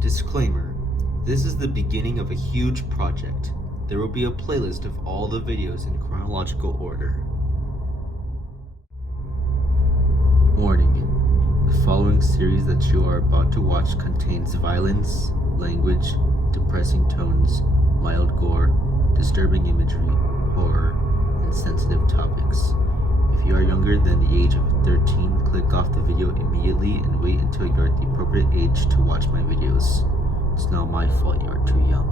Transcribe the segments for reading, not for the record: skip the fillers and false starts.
Disclaimer: this is the beginning of a huge project. There will be a playlist of all the videos in chronological order. Warning: the following series that you are about to watch contains violence, language, depressing tones, mild gore, disturbing imagery, horror, and sensitive topics. If you are younger than the age of 13, click off the video immediately and wait until you are at the appropriate age to watch my videos. It's not my fault you are too young.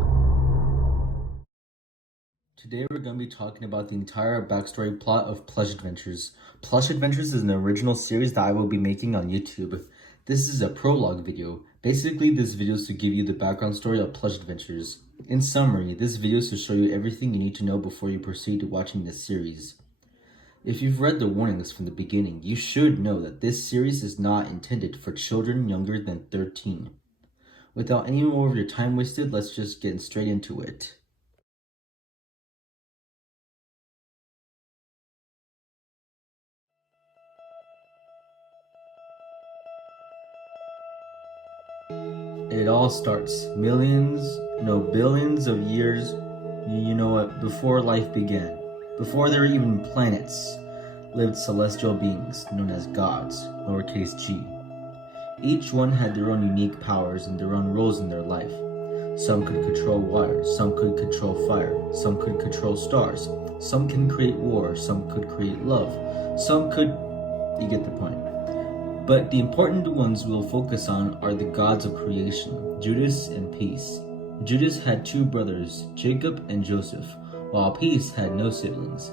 Today we're going to be talking about the entire backstory plot of Plush Adventures. Plush Adventures is an original series that I will be making on YouTube. This is a prologue video. Basically, this video is to give you the background story of Plush Adventures. In summary, this video is to show you everything you need to know before you proceed to watching this series. If you've read the warnings from the beginning, you should know that this series is not intended for children younger than 13. Without any more of your time wasted, let's just get straight into it. It all starts billions of years, before life began. Before there were even planets, lived celestial beings known as gods, lowercase g. Each one had their own unique powers and their own roles in their life. Some could control water, some could control fire, some could control stars, some can create war, some could create love, you get the point. But the important ones we'll focus on are the gods of creation, Judas and Peace. Judas had two brothers, Jacob and Joseph, while Peace had no siblings.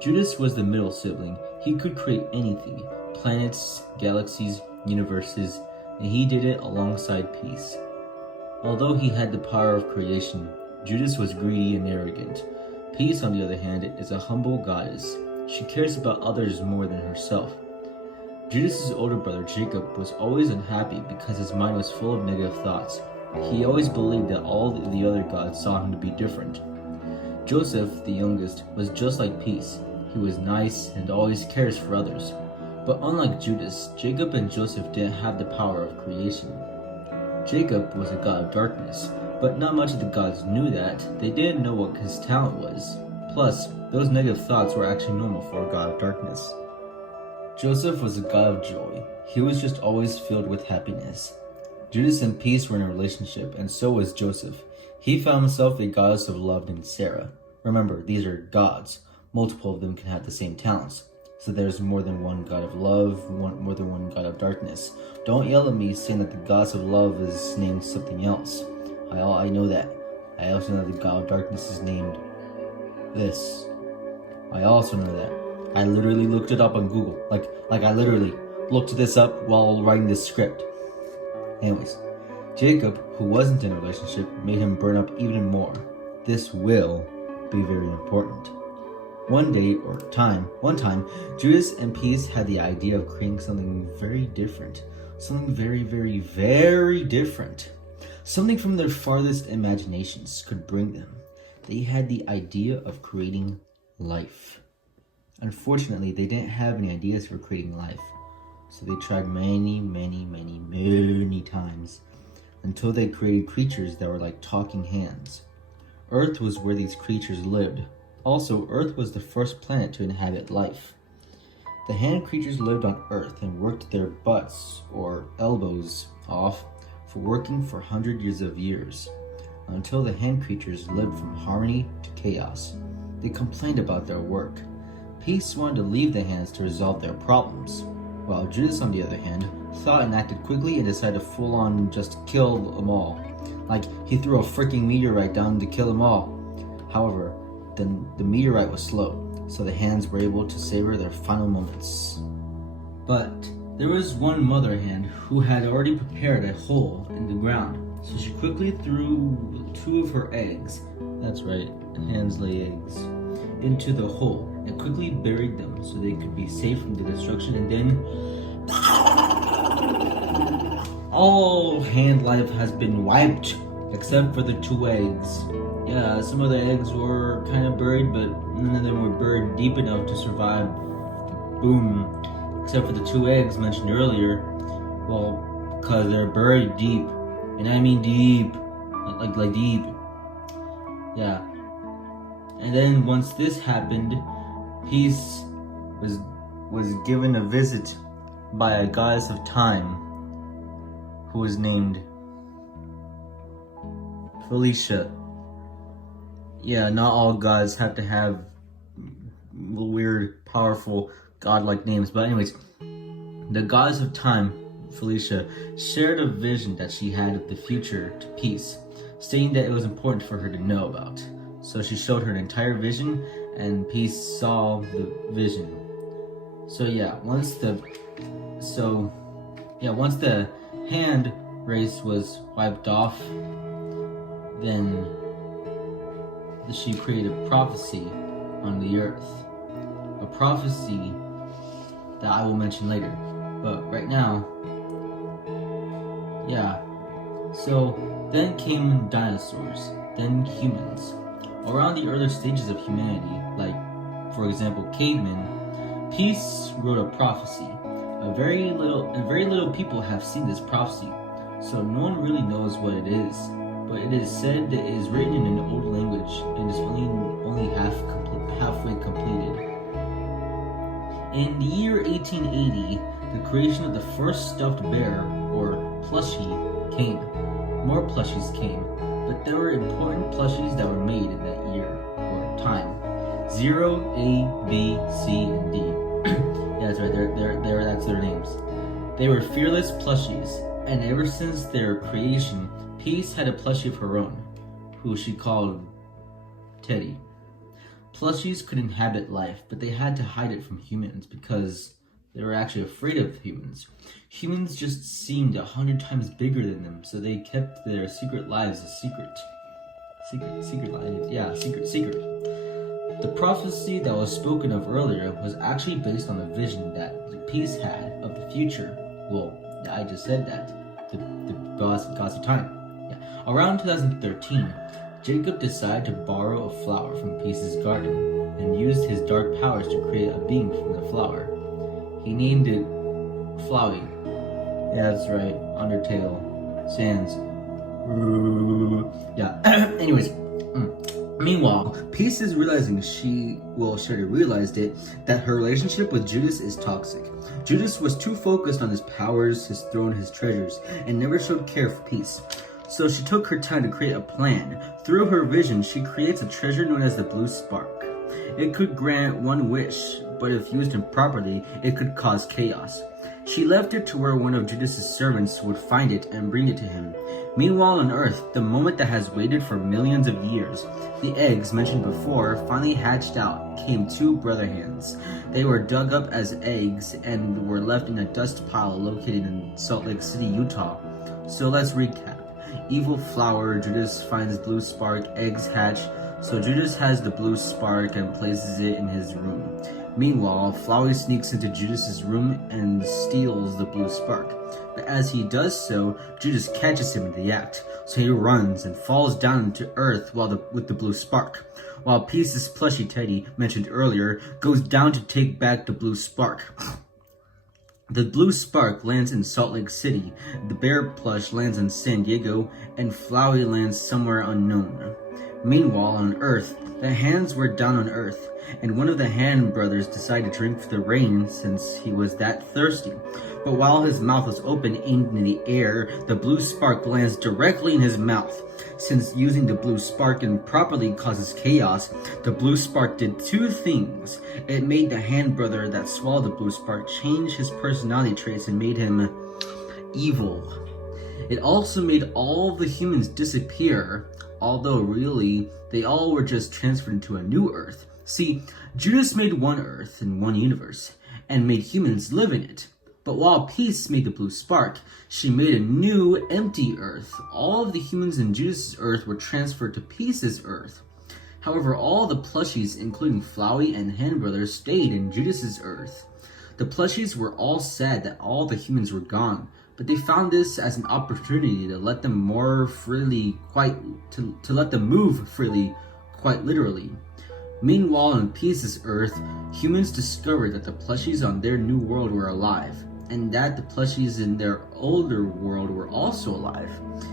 Judas was the middle sibling. He could create anything, planets, galaxies, universes, and he did it alongside Peace. Although he had the power of creation, Judas was greedy and arrogant. Peace, on the other hand, is a humble goddess. She cares about others more than herself. Judas's older brother Jacob was always unhappy because his mind was full of negative thoughts. He always believed that all the other gods saw him to be different. Joseph, the youngest, was just like Peace. He was nice and always cares for others. But unlike Judas, Jacob and Joseph didn't have the power of creation. Jacob was a god of darkness, but not much of the gods knew that. They didn't know what his talent was. Plus, those negative thoughts were actually normal for a god of darkness. Joseph was a god of joy. He was just always filled with happiness. Judas and Peace were in a relationship, and so was Joseph. He found himself a goddess of love named Sarah. Remember, these are gods. Multiple of them can have the same talents. So there's more than one god of love, more than one god of darkness. Don't yell at me saying that the goddess of love is named something else. I know that. I also know the god of darkness is named this. I also know that. I literally looked it up on Google. Like I literally looked this up while writing this script. Anyways, Jacob, who wasn't in a relationship, made him burn up even more. This will be very important. One time, Judas and Peace had the idea of creating something very different. Something very, very, very different. Something from their farthest imaginations could bring them. They had the idea of creating life. Unfortunately, they didn't have any ideas for creating life. So they tried many times until they created creatures that were like talking hands. Earth was where these creatures lived. Also, Earth was the first planet to inhabit life. The hand creatures lived on Earth and worked their butts or elbows off for working for hundreds of years, until the hand creatures lived from harmony to chaos. They complained about their work. Peace wanted to leave the hands to resolve their problems, while Judas, on the other hand, thought and acted quickly and decided to full-on just kill them all. Like, he threw a freaking meteorite down to kill them all. However, then the meteorite was slow, so the hands were able to savor their final moments. But there was one mother hand who had already prepared a hole in the ground, so she quickly threw two of her eggs, that's right, hands lay eggs, into the hole and quickly buried them so they could be safe from the destruction, and then all hand life has been wiped except for the two eggs. Yeah, some of the eggs were kind of buried, but none of them were buried deep enough to survive the boom. Except for the two eggs mentioned earlier. Well, because they're buried deep and I mean deep, like deep. Yeah. And then once this happened, Peace was given a visit by a goddess of time who was named Felicia. Yeah, not all gods have to have weird, powerful, godlike names. But anyways, the goddess of time, Felicia, shared a vision that she had of the future to Peace, stating that it was important for her to know about. So she showed her an entire vision, and Peace saw the vision. So once the hand race was wiped off, then she created a prophecy on the earth. A prophecy that I will mention later. But right now, so then came dinosaurs, then humans. Around the earlier stages of humanity, like, for example, cavemen, Peace wrote a prophecy. Very little people have seen this prophecy, so no one really knows what it is. But it is said that it is written in an old language and is only halfway completed. In the year 1880, the creation of the first stuffed bear, or plushie, came. More plushies came, but there were important plushies that were made in that year, or time. 0, A, B, C, and D. Yeah, that's right, that's their names. They were fearless plushies, and ever since their creation, Peace had a plushie of her own, who she called Teddy. Plushies could inhabit life, but they had to hide it from humans because they were actually afraid of humans. Humans just seemed 100 times bigger than them, so they kept their secret lives a secret. Secret lives? Yeah, secret. The prophecy that was spoken of earlier was actually based on a vision that Peace had of the future. Well, I just said that. The gods of time. Yeah. Around 2013, Jacob decided to borrow a flower from Peace's garden and used his dark powers to create a being from the flower. He named it Flowey. Yeah, that's right. Undertale. Sans. Yeah. Anyways. Meanwhile, Peace is realizing she already realized it, that her relationship with Judas is toxic. Judas was too focused on his powers, his throne, his treasures, and never showed care for Peace. So she took her time to create a plan. Through her vision, she creates a treasure known as the Blue Spark. It could grant one wish, but if used improperly, it could cause chaos. She left it to where one of Judas's servants would find it and bring it to him. Meanwhile on Earth, the moment that has waited for millions of years, the eggs mentioned before finally hatched out, came two brother hens. They were dug up as eggs and were left in a dust pile located in Salt Lake City, Utah. So let's recap. Evil flower, Judas finds blue spark, eggs hatch, so Judas has the blue spark and places it in his room. Meanwhile, Flowey sneaks into Judas's room and steals the blue spark. But as he does so, Judas catches him in the act, so he runs and falls down to earth with the blue spark. While Peace's plushie Teddy, mentioned earlier, goes down to take back the blue spark. The blue spark lands in Salt Lake City, the bear plush lands in San Diego, and Flowey lands somewhere unknown. Meanwhile, on Earth, the hands were down on Earth, and one of the hand brothers decided to drink the rain since he was that thirsty. But while his mouth was open, aimed in the air, the blue spark lands directly in his mouth. Since using the blue spark improperly causes chaos, the blue spark did two things. It made the hand brother that swallowed the blue spark change his personality traits and made him evil. It also made all the humans disappear, although really, they all were just transferred into a new Earth. See, Judas made one Earth in one universe, and made humans live in it. But while Peace made the blue spark, she made a new, empty Earth. All of the humans in Judas' Earth were transferred to Peace's Earth. However, all the plushies, including Flowey and Hand Brothers, stayed in Judas' Earth. The plushies were all sad that all the humans were gone, but they found this as an opportunity to let them move freely, quite literally. Meanwhile, on Peace's Earth, humans discovered that the plushies on their new world were alive, and that the plushies in their older world were also alive.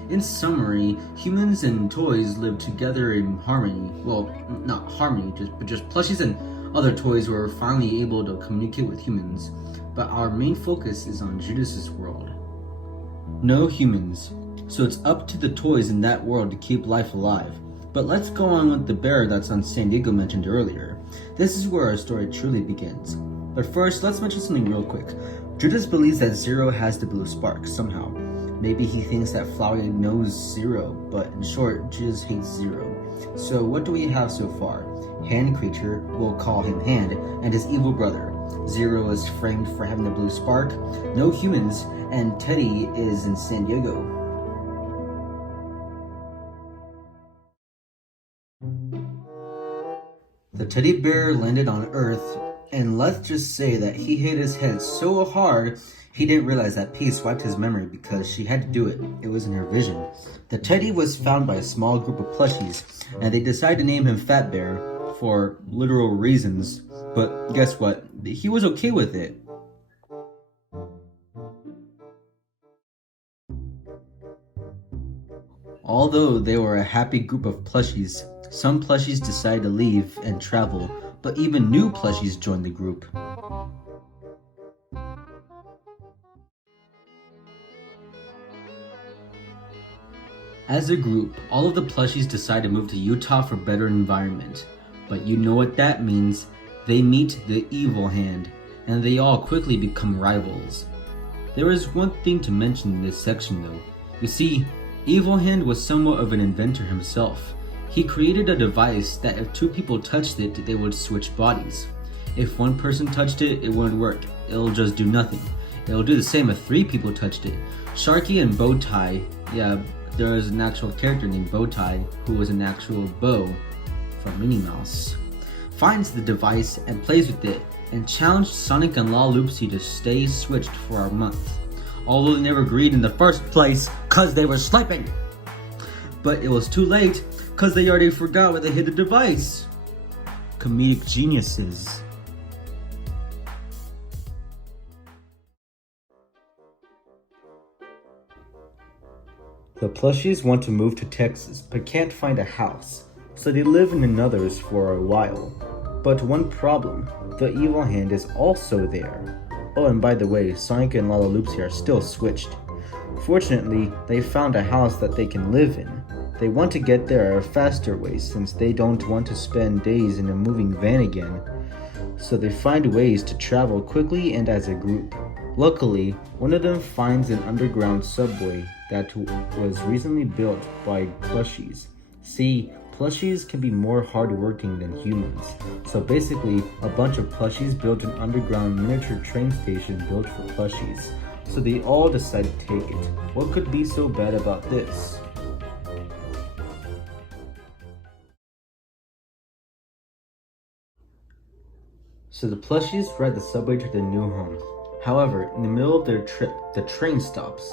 In summary, humans and toys lived together in harmony. Well, not harmony, just plushies and other toys were finally able to communicate with humans. But our main focus is on Judas's world. No humans, so it's up to the toys in that world to keep life alive. But let's go on with the bear that's on San Diego mentioned earlier. This is where our story truly begins. But first, let's mention something real quick. Judas believes that Zero has the blue spark somehow. Maybe he thinks that Flowey knows Zero, but in short, Judas hates Zero. So what do we have so far? Hand Creature, we'll call him Hand, and his evil brother. Zero is framed for having the blue spark, no humans, and Teddy is in San Diego. The teddy bear landed on Earth, and let's just say that he hit his head so hard he didn't realize that Peace wiped his memory because she had to do it. It was in her vision. The teddy was found by a small group of plushies, and they decided to name him Fat Bear for literal reasons. But guess what? He was okay with it. Although they were a happy group of plushies, some plushies decided to leave and travel, but even new plushies joined the group. As a group, all of the plushies decide to move to Utah for better environment. But you know what that means. They meet the evil hand, and they all quickly become rivals. There is one thing to mention in this section though. You see, Evil Hand was somewhat of an inventor himself. He created a device that if two people touched it, they would switch bodies. If one person touched it, it wouldn't work. It'll just do nothing. It'll do the same if 3 people touched it. Sharky and Bowtie, there was an actual character named Bowtie who was an actual bow from Minnie Mouse, finds the device and plays with it and challenged Sonic and Loopsy to stay switched for a month. Although they never agreed in the first place cause they were sleeping. But it was too late cause they already forgot where they hid the device. Comedic geniuses. The plushies want to move to Texas, but can't find a house, so they live in another's for a while. But one problem, the evil hand is also there. Oh, and by the way, Sonic and Loopsy are still switched. Fortunately, they found a house that they can live in. They want to get there a faster way since they don't want to spend days in a moving van again. So they find ways to travel quickly and as a group. Luckily, one of them finds an underground subway that was recently built by plushies. See, plushies can be more hardworking than humans. So basically, a bunch of plushies built an underground miniature train station built for plushies. So they all decided to take it. What could be so bad about this? So the plushies ride the subway to their new home. However, in the middle of their trip, the train stops.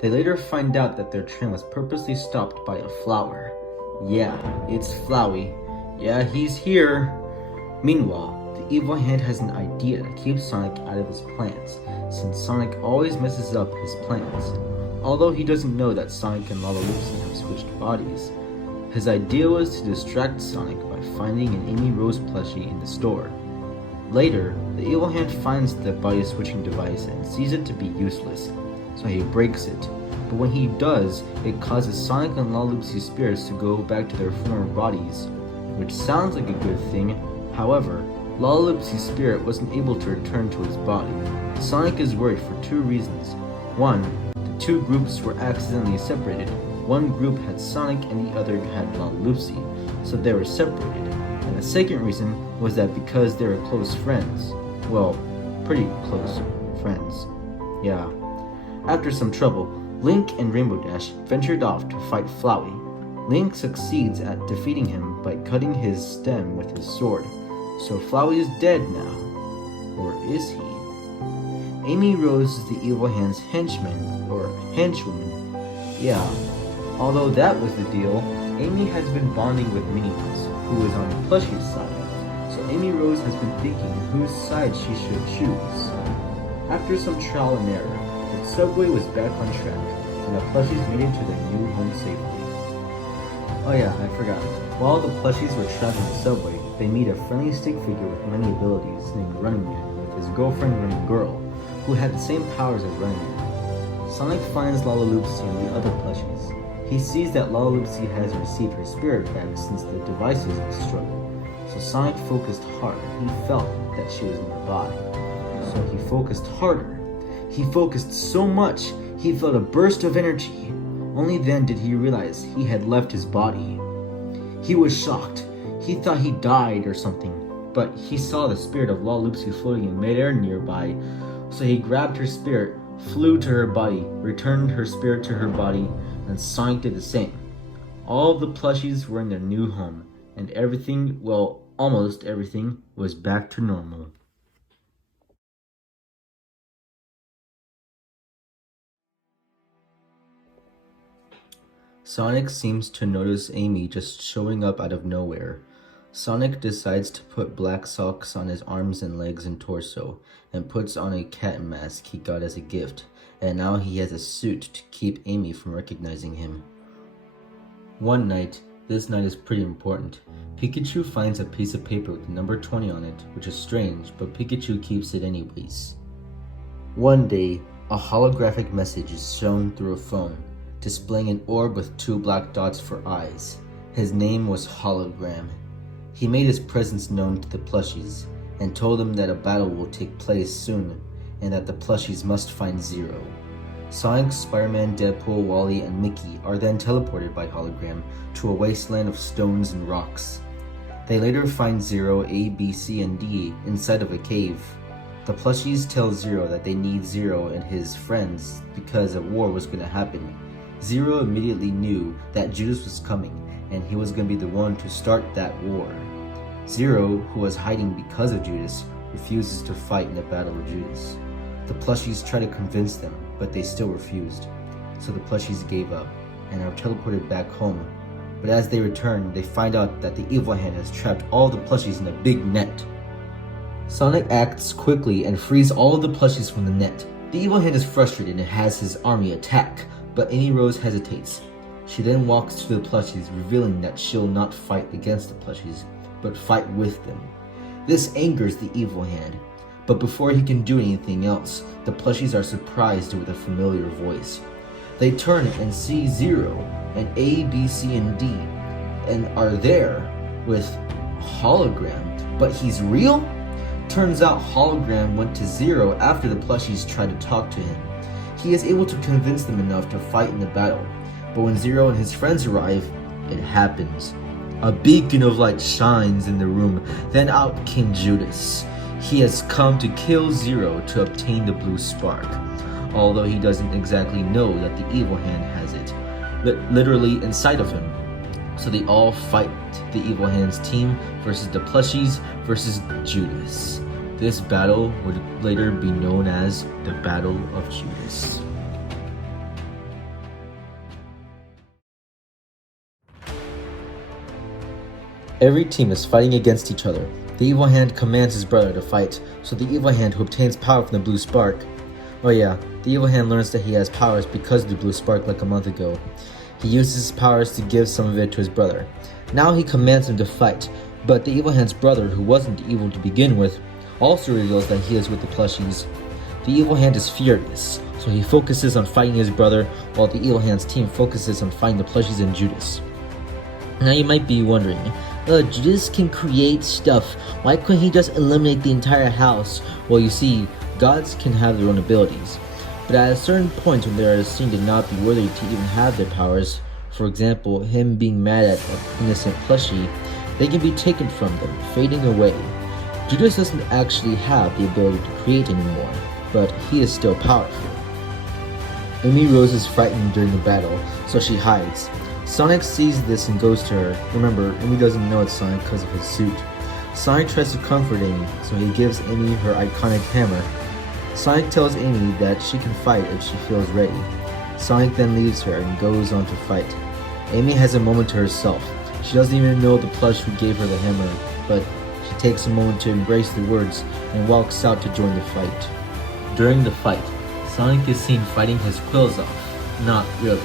They later find out that their train was purposely stopped by a flower. Yeah, it's Flowey. Yeah, he's here. Meanwhile, the evil hand has an idea to keep Sonic out of his plans, since Sonic always messes up his plans. Although he doesn't know that Sonic and Loopsy have switched bodies. His idea was to distract Sonic by finding an Amy Rose plushie in the store. Later, the evil hand finds the body switching device and sees it to be useless, so he breaks it. But when he does, it causes Sonic and Loopsy's spirits to go back to their former bodies, which sounds like a good thing. However, Loopsy's spirit wasn't able to return to his body. Sonic is worried for 2 reasons. 1, the 2 groups were accidentally separated. One group had Sonic and the other had Loopsy, so they were separated. And the second reason was that because they were close friends. Well, pretty close friends. Yeah. After some trouble, Link and Rainbow Dash ventured off to fight Flowey. Link succeeds at defeating him by cutting his stem with his sword. So Flowey is dead now. Or is he? Amy Rose is the evil hand's henchman, or henchwoman. Yeah. Although that was the deal, Amy has been bonding with Minnie Mouse, who is on the plushie's side. So Amy Rose has been thinking whose side she should choose. After some trial and error, the subway was back on track, and the plushies made it to their new home safely. Oh yeah, I forgot. While the plushies were trapped in the subway, they meet a friendly stick figure with many abilities named Running Man with his girlfriend Running Girl, who had the same powers as Running Man. Sonic finds Lalaloopsy and the other plushies. He sees that Lalaloopsy has received her spirit back since the devices had struggled. So Sonic focused hard. He felt that she was nearby. So he focused harder. He focused so much, he felt a burst of energy. Only then did he realize he had left his body. He was shocked. He thought he died or something, but he saw the spirit of Lalaloopsy floating in midair nearby. So he grabbed her spirit, flew to her body, returned her spirit to her body, and Sonic did the same. All of the plushies were in their new home, and everything, well, almost everything, was back to normal. Sonic seems to notice Amy just showing up out of nowhere. Sonic decides to put black socks on his arms and legs and torso, and puts on a cat mask he got as a gift, and now he has a suit to keep Amy from recognizing him. One night, this night is pretty important, Pikachu finds a piece of paper with the number 20 on it, which is strange, but Pikachu keeps it anyways. One day, a holographic message is shown through a phone, displaying an orb with 2 black dots for eyes. His name was Hologram. He made his presence known to the plushies, and told them that a battle will take place soon, and that the plushies must find Zero. Sonic, Spider-Man, Deadpool, Wally, and Mickey are then teleported by Hologram to a wasteland of stones and rocks. They later find Zero, A, B, C, and D inside of a cave. The plushies tell Zero that they need Zero and his friends because a war was going to happen. Zero immediately knew that Judas was coming, and he was going to be the one to start that war. Zero, who was hiding because of Judas, refuses to fight in the battle with Judas. The plushies try to convince them, but they still refused. So the plushies gave up, and are teleported back home. But as they return, they find out that the evil hand has trapped all the plushies in a big net. Sonic acts quickly and frees all of the plushies from the net. The evil hand is frustrated and has his army attack, but Amy Rose hesitates. She then walks to the plushies, revealing that she'll not fight against the plushies, but fight with them. This angers the evil hand, but before he can do anything else, the plushies are surprised with a familiar voice. They turn and see Zero, and A, B, C, and D, and are there with Hologram. But he's real? Turns out Hologram went to Zero after the plushies tried to talk to him. He is able to convince them enough to fight in the battle, but when Zero and his friends arrive, it happens. A beacon of light shines in the room, then out came Judas. He has come to kill Zero to obtain the blue spark, although he doesn't exactly know that the evil hand has it, literally inside of him. So they all fight the evil hand's team versus the plushies versus Judas. This battle would later be known as the Battle of Judas. Every team is fighting against each other. The evil hand commands his brother to fight, so the evil hand, who obtains power from the blue spark. Oh yeah, the evil hand learns that he has powers because of the blue spark like a month ago. He uses his powers to give some of it to his brother. Now he commands him to fight, but the evil hand's brother, who wasn't evil to begin with, also reveals that he is with the plushies. The evil hand is furious, so he focuses on fighting his brother, while the evil hand's team focuses on fighting the plushies and Judas. Now you might be wondering, Judas can create stuff. Why couldn't he just eliminate the entire house? Well, you see, gods can have their own abilities. But at a certain point when they are seen to not be worthy to even have their powers, for example, him being mad at an innocent plushie, they can be taken from them, fading away. Judas doesn't actually have the ability to create anymore, but he is still powerful. Amy Rose is frightened during the battle, so she hides. Sonic sees this and goes to her. Remember, Amy doesn't know it's Sonic because of his suit. Sonic tries to comfort Amy, so he gives Amy her iconic hammer. Sonic tells Amy that she can fight if she feels ready. Sonic then leaves her and goes on to fight. Amy has a moment to herself. She doesn't even know the plush who gave her the hammer, but she takes a moment to embrace the words and walks out to join the fight. During the fight, Sonic is seen fighting his quills off. Not really.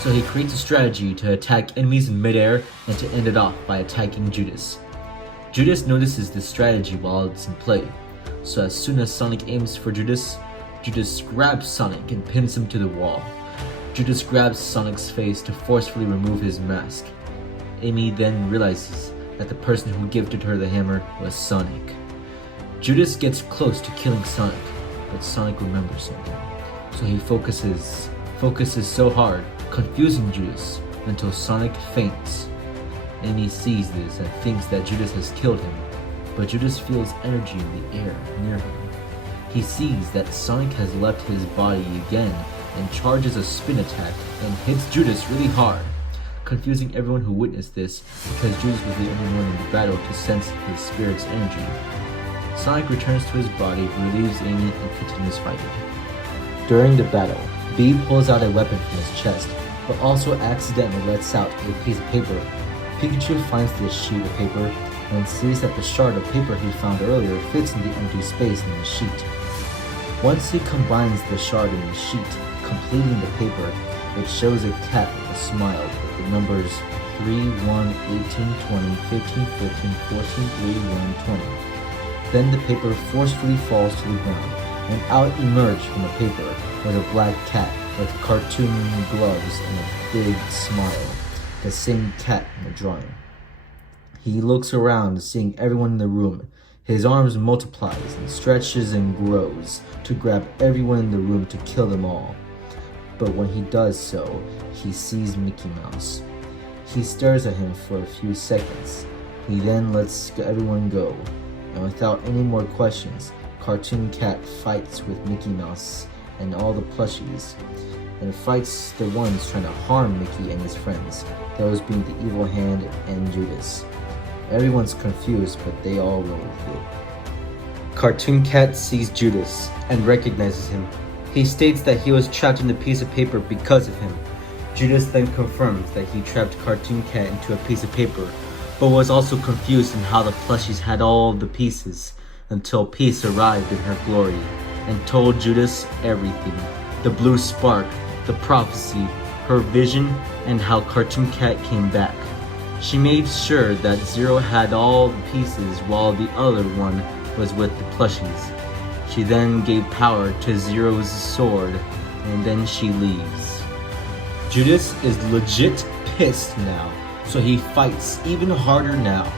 So he creates a strategy to attack enemies in midair and to end it off by attacking Judas. Judas notices this strategy while it's in play. So as soon as Sonic aims for Judas, Judas grabs Sonic and pins him to the wall. Judas grabs Sonic's face to forcefully remove his mask. Amy then realizes that the person who gifted her the hammer was Sonic. Judas gets close to killing Sonic, but Sonic remembers something. So he focuses so hard, confusing Judas until Sonic faints. Amy sees this and thinks that Judas has killed him, but Judas feels energy in the air near him. He sees that Sonic has left his body again and charges a spin attack and hits Judas really hard, confusing everyone who witnessed this because Judas was the only one in the battle to sense his spirit's energy. Sonic returns to his body, relieves Amy, and continues fighting. During the battle, B pulls out a weapon from his chest, but also accidentally lets out a piece of paper. Pikachu finds this sheet of paper and sees that the shard of paper he found earlier fits in the empty space in the sheet. Once he combines the shard in the sheet, completing the paper, it shows a cat with a smile with the numbers 3, 1, 18, 20, 15, 15, 14, 3, 1, 20. Then the paper forcefully falls to the ground, and out emerged from the paper was a black cat with cartoon gloves and a big smile, the same cat in the drawing. He looks around, seeing everyone in the room. His arms multiplies and stretches and grows to grab everyone in the room to kill them all. But when he does so, he sees Mickey Mouse. He stares at him for a few seconds. He then lets everyone go. And without any more questions, Cartoon Cat fights with Mickey Mouse and all the plushies, and fights the ones trying to harm Mickey and his friends, those being the Evil Hand and Judas. Everyone's confused, but they all roll with it. Cartoon Cat sees Judas and recognizes him. He states that he was trapped in the piece of paper because of him. Judas then confirms that he trapped Cartoon Cat into a piece of paper, but was also confused in how the plushies had all of the pieces, until Peace arrived in her glory and told Judas everything. The blue spark, the prophecy, her vision, and how Cartoon Cat came back. She made sure that Zero had all the pieces while the other one was with the plushies. She then gave power to Zero's sword, and then she leaves. Judas is legit pissed now, so he fights even harder now.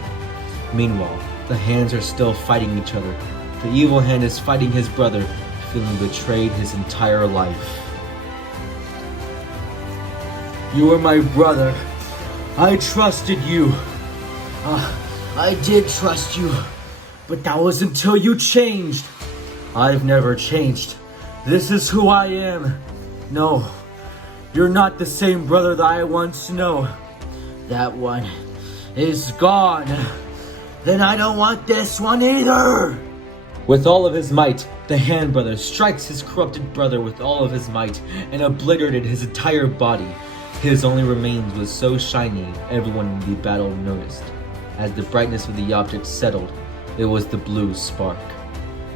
Meanwhile, the hands are still fighting each other. The Evil Hand is fighting his brother, feeling betrayed his entire life. You were my brother. I trusted you. I did trust you, but that was until you changed. I've never changed. This is who I am. No, you're not the same brother that I once knew. That one is gone. Then I don't want this one either. With all of his might, the Hand Brother strikes his corrupted brother with all of his might and obliterated his entire body. His only remains was so shiny, everyone in the battle noticed. As the brightness of the object settled, it was the blue spark.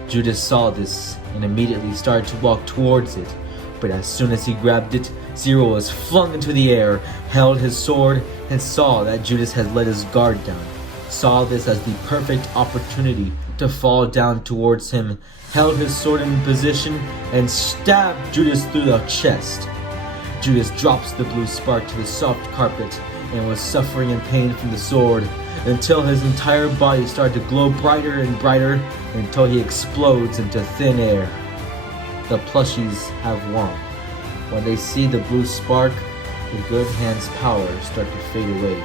Judas saw this and immediately started to walk towards it, but as soon as he grabbed it, Zero was flung into the air, held his sword, and saw that Judas had let his guard down. Saw this as the perfect opportunity to fall down towards him, held his sword in position, and stabbed Judas through the chest. Judas drops the blue spark to the soft carpet and was suffering in pain from the sword until his entire body started to glow brighter and brighter until he explodes into thin air. The plushies have won. When they see the blue spark, the good hand's powers start to fade away.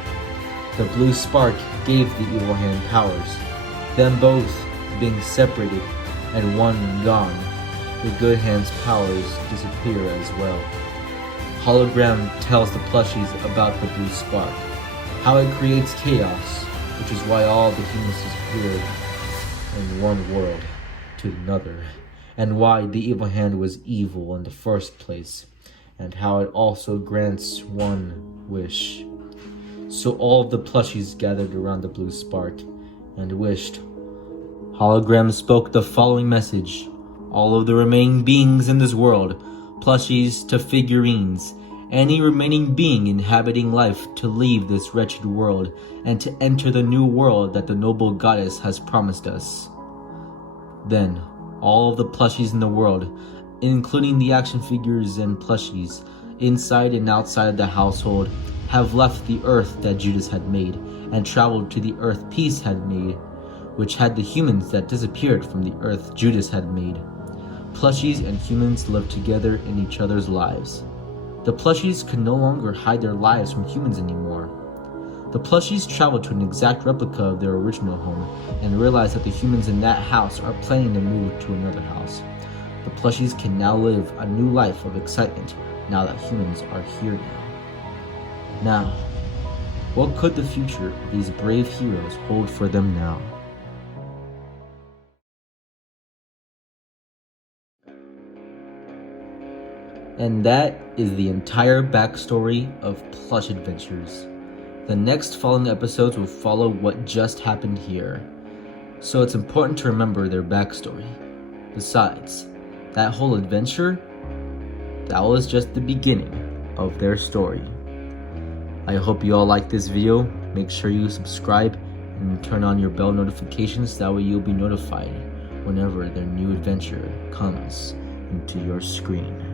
The blue spark gave the Evil Hand powers. Them both being separated and one gone, the good hand's powers disappear as well. Hologram tells the plushies about the blue spark, how it creates chaos, which is why all the humans disappeared in one world to another, and why the Evil Hand was evil in the first place, and how it also grants one wish. So all of the plushies gathered around the blue spark and wished. Hologram spoke the following message. all of the remaining beings in this world, plushies to figurines, any remaining being inhabiting life to leave this wretched world and to enter the new world that the noble goddess has promised us. Then, all of the plushies in the world, including the action figures and plushies, inside and outside of the household, have left the earth that Judas had made and traveled to the earth Peace had made, which had the humans that disappeared from the earth Judas had made. Plushies and humans lived together in each other's lives. The plushies could no longer hide their lives from humans anymore. The plushies traveled to an exact replica of their original home and realized that the humans in that house are planning to move to another house. The plushies can now live a new life of excitement now that humans are here now. Now, what could the future of these brave heroes hold for them now? And that is the entire backstory of Plush Adventures. The next following episodes will follow what just happened here, so it's important to remember their backstory. Besides, that whole adventure, that was just the beginning of their story. I hope you all like this video. Make sure you subscribe and turn on your bell notifications, that way you'll be notified whenever their new adventure comes into your screen.